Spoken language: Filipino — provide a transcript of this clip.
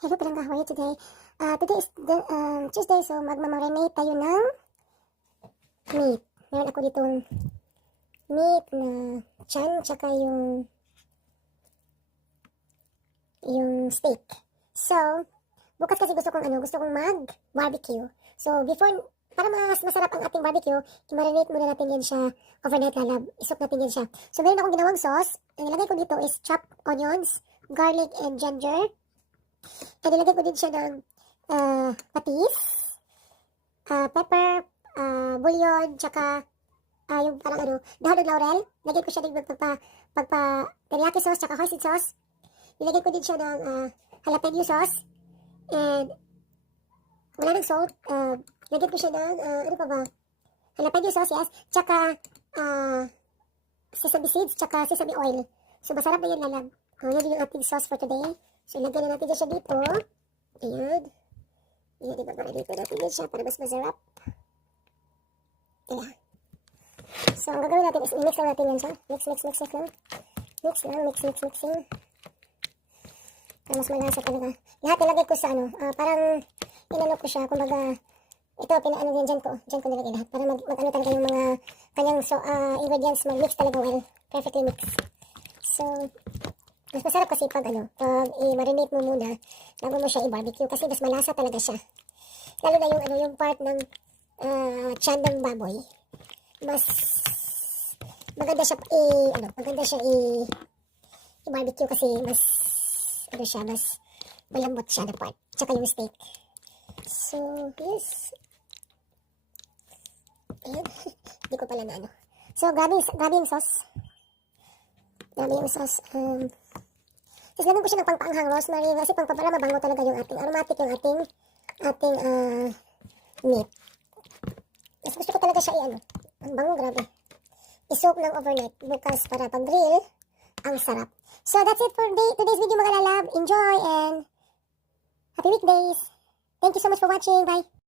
Hello, Palangga. How are you today? Today is Tuesday, so magmamarinate tayo ng meat. Meron ako ditong meat na chan, tsaka yung steak. So, bukas kasi gusto kong mag-barbecue. So, before, para mas masarap ang ating barbecue, i-marinate muna natin yan siya overnight, isok natin yan siya. So, meron akong ginawang sauce. Ang nilagay ko dito is chopped onions, garlic, and ginger. At nilagay ko din siya ng patis, pepper, bouillon, tsaka yung parang dahon ng laurel. Nilagay ko siya din teriyaki sauce, tsaka hoisin sauce. Nilagay ko din siya ng jalapeno sauce. And wala ng salt. Nilagay ko siya ng, jalapeno sauce, yes. Tsaka sesame seeds, tsaka sesame oil. So, masarap na yun lalag. Yan yung ating sauce for today. So, lagyan na natin dyan siya dito. Ayan. Ayan, diba? Dito natin dyan siya para mas masarap. Ayan. So, ang gagawin natin is i-mix lang natin yan siya. Mix lang. Mixing. Para mas malasa talaga. Lahat nilagay ko sa parang inano ko siya. Kumbaga, ito, pinaano din dyan ko. Dyan ko nilagay lahat. Para mag-ano talaga yung mga kanyang ingredients mag-mix talaga well. Perfectly mix. So, mas masarap kasi pag i-marinate mo muna bago mo siya i-barbecue kasi mas malasa talaga siya. Lalo na yung part ng tiyan ng baboy. Mas maganda siya i-barbecue kasi mas mas malambot siya na part. Tsaka yung steak. So, yes. Ayan. Hindi ko pala na So, grabe yung sauce. Grabe yung sauce. Ganun ko siya ng pangpaanghang rosemary kasi para mabango talaga yung ating aromatic yung ating meat. Mas gusto ko talaga siya ang bango, grabe. I-soak ng overnight bukas para pag grill ang sarap. So that's it for today's video mga lalab. Enjoy and happy weekdays. Thank you so much for watching. Bye.